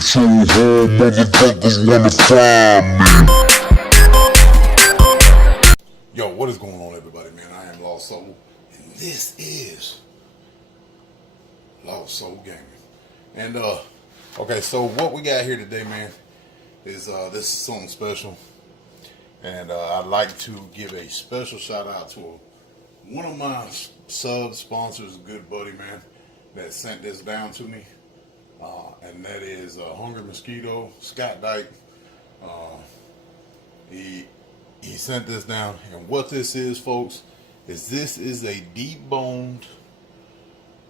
so hard, motherfuckers wanna find me. Yo, what is going on, everybody, man? I am Lost Soul, and this is Lost Soul Gaming. And okay, so what we got here today, man, is this is something special, and I'd like to give a special shout out to one of my sub sponsors, a good buddy, man, that sent this down to me, and that is Hungry Mosquito, Scott Dyke. He sent this down, and what this is, folks, is this is a deboned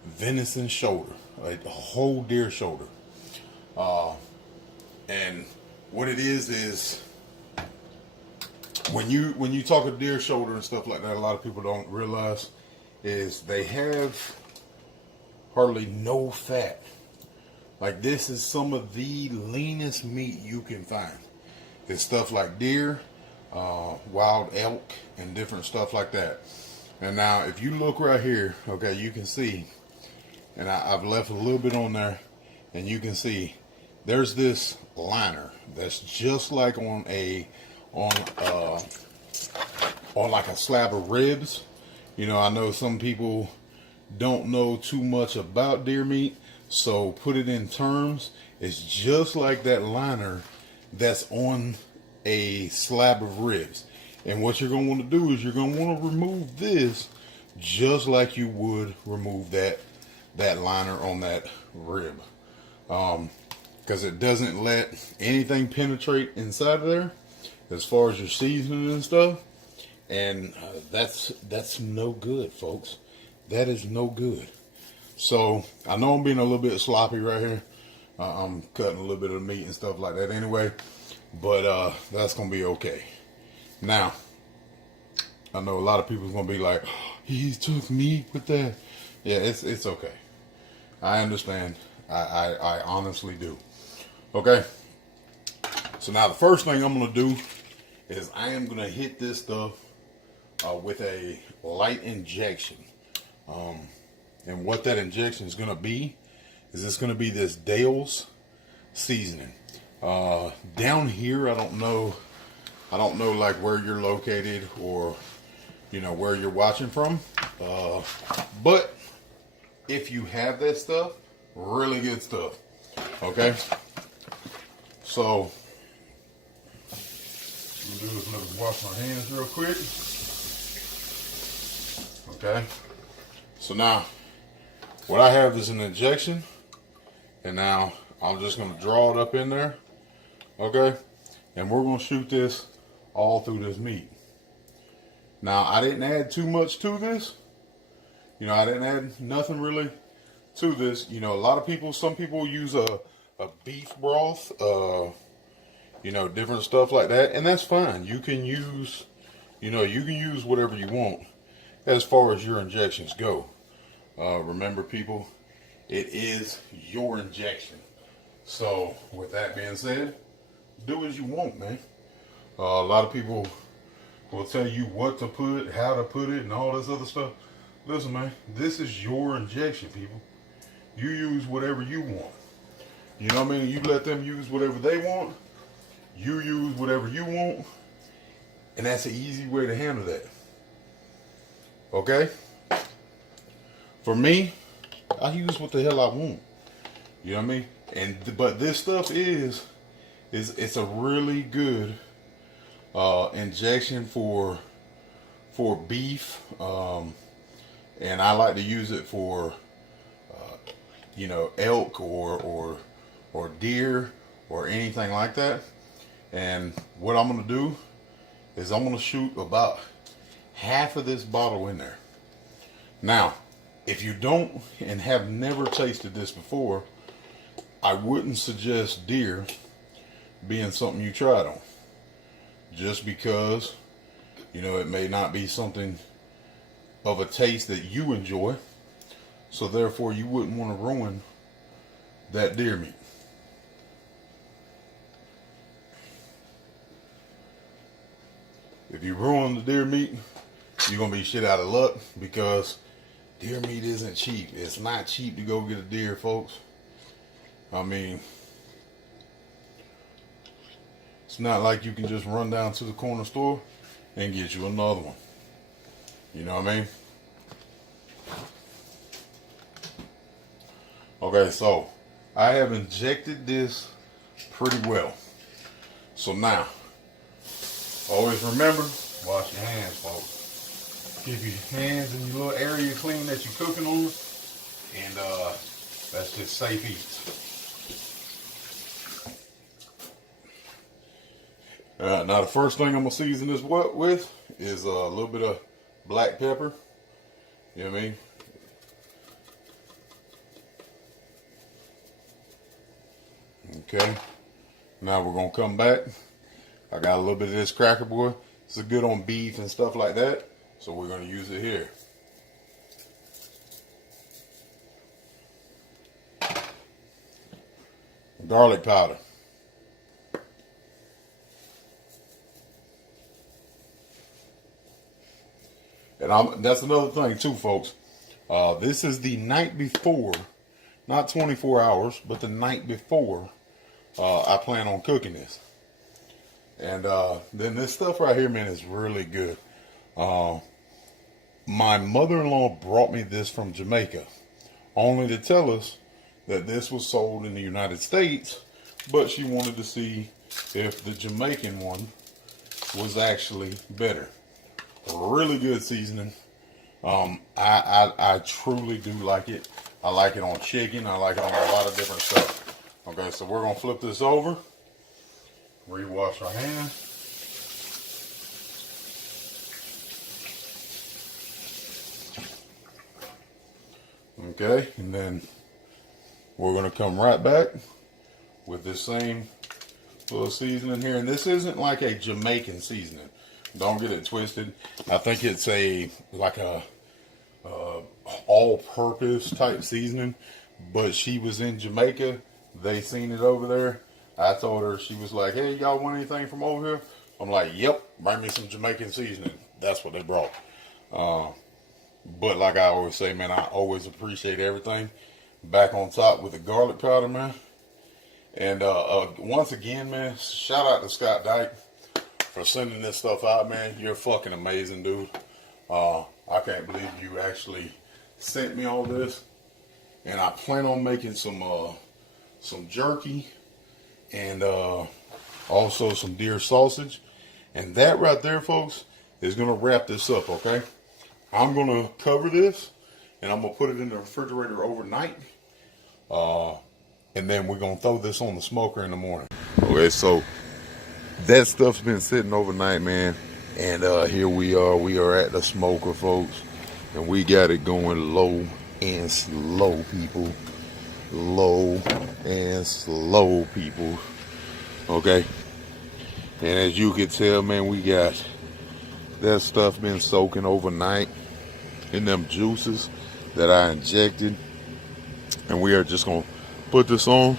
venison shoulder, a whole deer shoulder. And what it is when you talk a deer shoulder and stuff like that, a lot of people don't realize is they have hardly no fat. Like, this is some of the leanest meat you can find. It's stuff like deer, wild elk, and different stuff like that. And now if you look right here, okay, you can see, and I've left a little bit on there, and you can see there's this liner that's just like on like a slab of ribs. You know, I know some people don't know too much about deer meat, so put it in terms, it's just like that liner that's on a slab of ribs. And what you're going to want to do is you're going to want to remove this just like you would remove that liner on that rib, because it doesn't let anything penetrate inside of there as far as your seasoning and stuff. And that's no good, folks. That is no good. So I know I'm being a little bit sloppy right here. I'm cutting a little bit of meat and stuff like that anyway, but that's gonna be okay. Now, I know a lot of people are gonna be like, oh, he took meat with that. Yeah, it's okay. I understand. I honestly do. Okay. So now the first thing I'm gonna do is I am gonna hit this stuff with a light injection. And what that injection is going to be is it's going to be this Dale's seasoning. Down here, I don't know like where you're located or, you know, where you're watching from. But if you have that stuff, really good stuff. Okay. So, what I'm going to do is let me wash my hands real quick. Okay. So now, what I have is an injection, and now I'm just going to draw it up in there, okay? And we're going to shoot this all through this meat. Now, I didn't add too much to this. You know, I didn't add nothing really to this. You know, a lot of people, some people use a beef broth, you know, different stuff like that, and that's fine. You can use, you know, you can use whatever you want as far as your injections go. Remember, people, it is your injection. So with that being said, do as you want, man. A lot of people will tell you what to put, how to put it, and all this other stuff. Listen, man, this is your injection, people. You use whatever you want. You know what I mean? You let them use whatever they want. You use whatever you want. And that's an easy way to handle that. Okay? For me, I use what the hell I want. You know what I mean? But this stuff is it's a really good injection for beef, and I like to use it for you know, elk or deer or anything like that. And what I'm gonna do is I'm gonna shoot about half of this bottle in there. Now, if you don't and have never tasted this before, I wouldn't suggest deer being something you tried on. Just because, you know, it may not be something of a taste that you enjoy. So therefore, you wouldn't want to ruin that deer meat. If you ruin the deer meat, you're going to be shit out of luck, because deer meat isn't cheap. It's not cheap to go get a deer, folks. I mean, It's not like you can just run down to the corner store and get you another one. You know what I mean? Okay, so I have injected this pretty well. So now, always remember, wash your hands, folks. Keep your hands in your little area clean that you're cooking on. And that's just safe eats. Now the first thing I'm going to season this with is a little bit of black pepper. You know what I mean? Okay. Now we're going to come back. I got a little bit of this cracker boy. This is good on beef and stuff like that. So we're going to use it here. Garlic powder. And that's another thing too, folks. This is the night before, not 24 hours, but the night before I plan on cooking this. And then this stuff right here, man, is really good. My mother-in-law brought me this from Jamaica, only to tell us that this was sold in the United States, but she wanted to see if the Jamaican one was actually better. Really good seasoning. I truly do like it. I like it on chicken. I like it on a lot of different stuff. Okay, so we're gonna flip this over. Rewash our hands. Okay, and then we're gonna come right back with this same little seasoning here. And this isn't like a Jamaican seasoning. Don't get it twisted. I think it's like a all-purpose type seasoning. But she was in Jamaica. They seen it over there. I told her, she was like, hey, y'all want anything from over here? I'm like, yep, bring me some Jamaican seasoning. That's what they brought. But like I always say, man, I always appreciate everything. Back on top with the garlic powder, man. And once again, man, shout out to Scott Dyke for sending this stuff out, man. You're fucking amazing, dude. I can't believe you actually sent me all this. And I plan on making some jerky and also some deer sausage. And that right there, folks, is going to wrap this up, okay? I'm going to cover this and I'm going to put it in the refrigerator overnight. And then we're going to throw this on the smoker in the morning. Okay, so that stuff's been sitting overnight, man. And here we are at the smoker, folks. And we got it going low and slow, people. Low and slow, people. Okay. And as you can tell, man, we got that stuff been soaking overnight in them juices that I injected. And we are just going to put this on.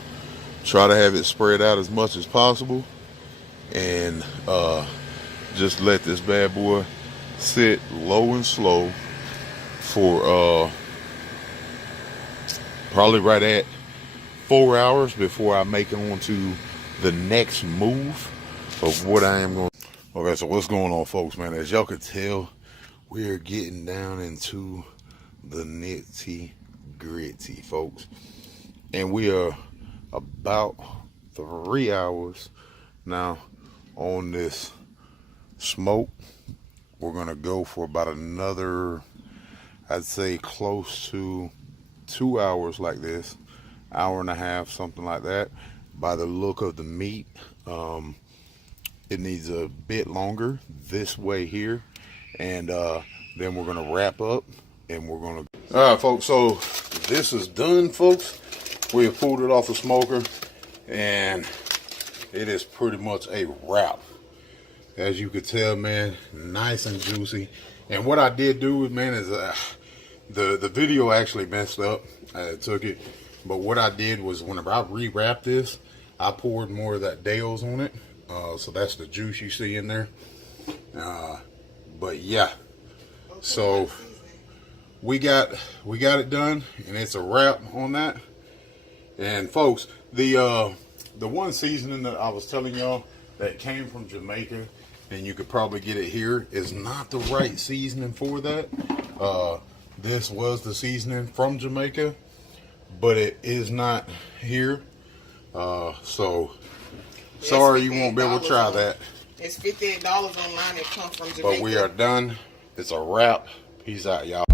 Try to have it spread out as much as possible. And just let this bad boy sit low and slow for probably right at 4 hours before I make it on to the next move of what I am going. Okay, so what's going on, folks, man? As y'all could tell, we are getting down into the nitty gritty, folks. And we are about 3 hours now on this smoke. We're gonna go for about another, I'd say close to 2 hours like this, hour and a half, something like that. By the look of the meat, it needs a bit longer this way here, and then we're gonna wrap up and we're gonna. All right, folks, so this is done, folks. We have pulled it off the smoker and it is pretty much a wrap. As you could tell, man, nice and juicy. And what I did do, man, is the video actually messed up. I took it, but what I did was whenever I rewrapped this, I poured more of that Dale's on it. So that's the juice you see in there. But yeah, so we got it done, and it's a wrap on that. And folks, the one seasoning that I was telling y'all that came from Jamaica, and you could probably get it here, is not the right seasoning for that. This was the seasoning from Jamaica, but it is not here. So sorry you won't be able to try that. It's $58 online. It comes from Jamaica. But we are done. It's a wrap. Peace out, y'all.